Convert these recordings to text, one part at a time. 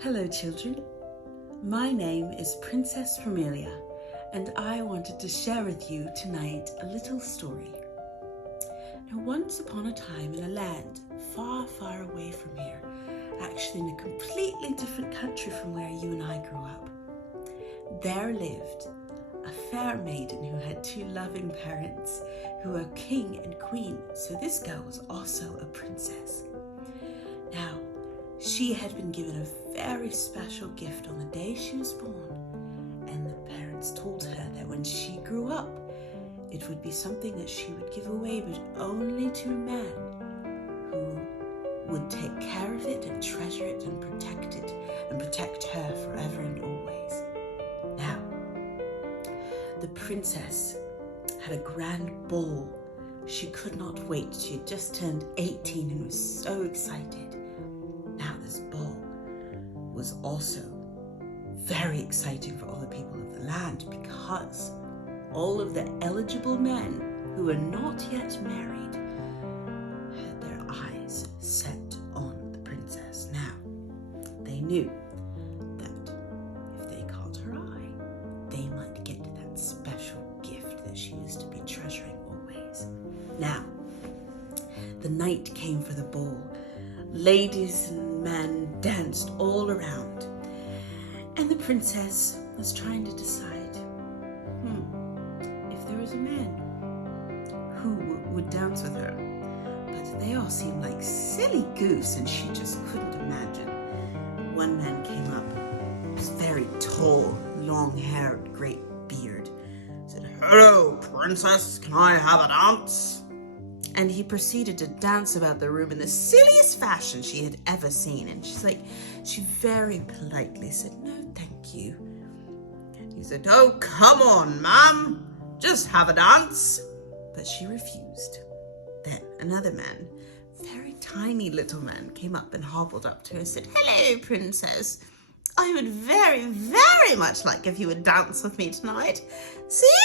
Hello children, my name is Princess Vermelia and I wanted to share with you tonight a little story. Now once upon a time in a land far, far away from here, actually in a completely different country from where you and I grew up, there lived a fair maiden who had two loving parents who were king and queen, so this girl was also a princess. Now, she had been given a very special gift on the day she was born, and the parents told her that when she grew up, it would be something that she would give away, but only to a man who would take care of it and treasure it and protect her forever and always. Now, the princess had a grand ball. She could not wait. She had just turned 18 and was so excited. Now this ball was also very exciting for all the people of the land because all of the eligible men who were not yet married had their eyes set on the princess. Now, they knew that if they caught her eye, they might get that special gift that she used to be treasuring always. Now, the night came for the ball. Ladies and men danced all around, and the princess was trying to decide if there was a man who would dance with her, but they all seemed like silly goose and she just couldn't imagine. One man came up, was very tall, long-haired, great beard, said, "Hello, princess, can I have a dance?" And he proceeded to dance about the room in the silliest fashion she had ever seen. And she very politely said, "No, thank you." And he said, "Oh, come on, ma'am, just have a dance." But she refused. Then another man, very tiny little man, came up and hobbled up to her and said, "Hello, princess. I would very, very much like if you would dance with me tonight. See,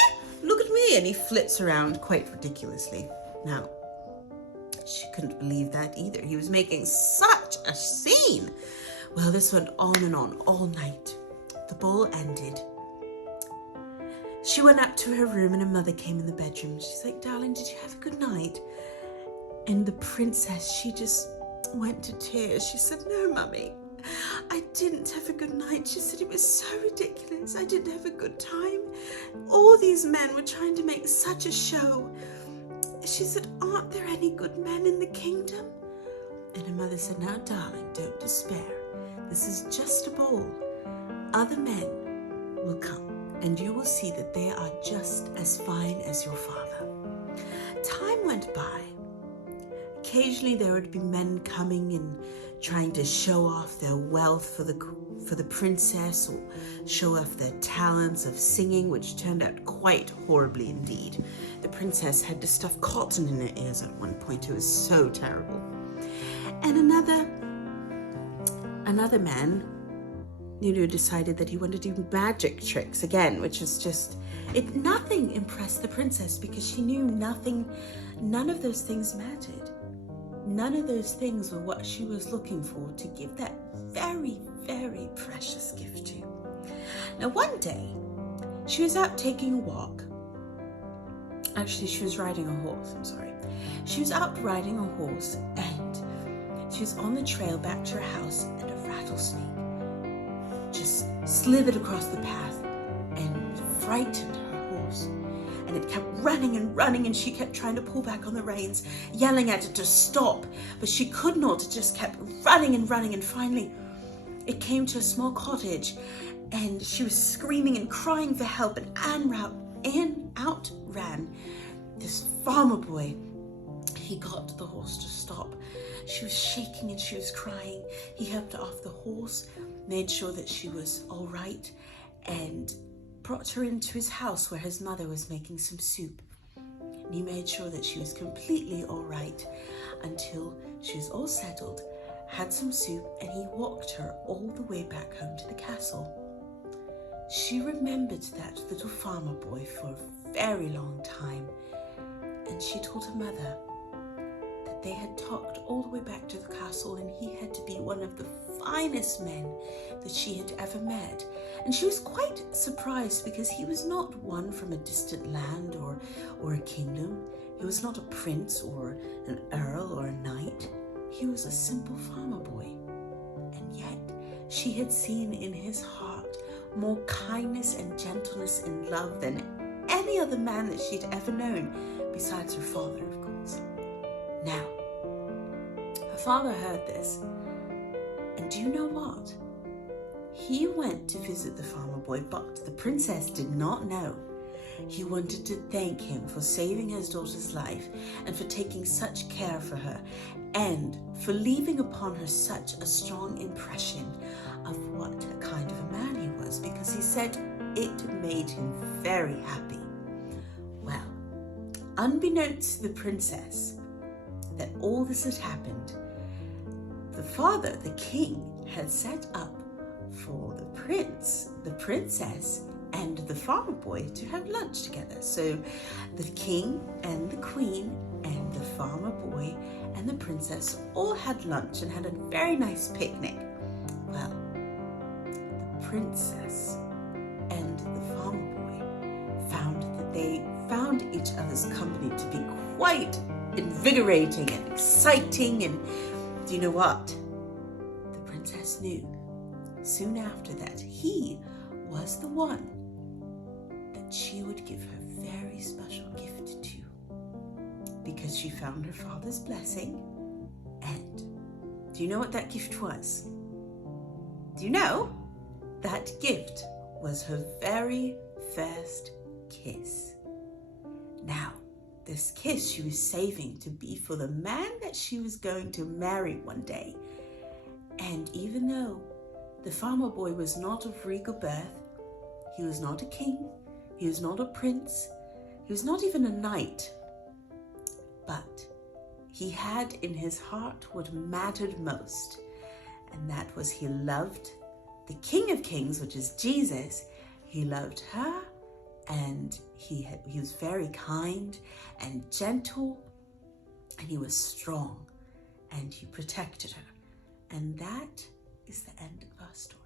look at me." And he flits around quite ridiculously. Now, she couldn't believe that either. He was making such a scene. Well, this went on and on all night. The ball ended. She went up to her room and her mother came in the bedroom. She's like, "Darling, did you have a good night?" And the princess, she just went to tears. She said, "No, Mummy, I didn't have a good night." She said, "It was so ridiculous. I didn't have a good time. All these men were trying to make such a show." She said, "Aren't there any good men in the kingdom?" And her mother said, "Now, darling, don't despair. This is just a ball. Other men will come, and you will see that they are just as fine as your father." Time went by. Occasionally there would be men coming and trying to show off their wealth for the princess, or show off their talents of singing, which turned out quite horribly indeed. The princess had to stuff cotton in her ears at one point. It was so terrible. And another man, decided that he wanted to do magic tricks again, which was just, nothing impressed the princess because she knew none of those things mattered. None of those things were what she was looking for to give that very, very precious gift to. Now one day, she was out taking a walk. Actually, she was riding a horse, She was out riding a horse and she was on the trail back to her house, and a rattlesnake just slithered across the path and frightened her horse. And it kept running and running, and she kept trying to pull back on the reins, yelling at it to stop, but she could not. It just kept running and running, and finally it came to a small cottage, and she was screaming and crying for help, and out ran this farmer boy. He got the horse to stop. She was shaking and she was crying. He helped her off the horse, made sure that she was all right, and brought her into his house where his mother was making some soup. And he made sure that she was completely all right until she was all settled, had some soup, and he walked her all the way back home to the castle. She remembered that little farmer boy for a very long time, and she told her mother that they had talked all the way back to the castle, and he had to be one of the finest men that she had ever met. And she was quite surprised because he was not one from a distant land or a kingdom. He was not a prince or an earl or a knight. He was a simple farmer boy. And yet she had seen in his heart more kindness and gentleness and love than any other man that she'd ever known, besides her father, of course. Now, her father heard this, and do you know what? He went to visit the farmer boy, but the princess did not know. He wanted to thank him for saving his daughter's life and for taking such care for her and for leaving upon her such a strong impression of what a kind of a man he was, because he said it made him very happy. Well, unbeknownst to the princess that all this had happened, the father, the king, had set up for the prince, the princess, and the farmer boy to have lunch together. So the king and the queen and the farmer boy and the princess all had lunch and had a very nice picnic. Well, the princess and the farmer boy found that they found each other's company to be quite invigorating and exciting. And do you know what? The princess knew soon after that he was the one that she would give her very special gift to, because she found her father's blessing. And do you know what that gift was? Do you know? That gift was her very first kiss. Now, this kiss she was saving to be for the man that she was going to marry one day. And even though the farmer boy was not of regal birth, he was not a king, he was not a prince, he was not even a knight, but he had in his heart what mattered most, and that was he loved the King of Kings, which is Jesus. He loved her, and he was very kind and gentle, and he was strong, and he protected her. And that is the end of our story.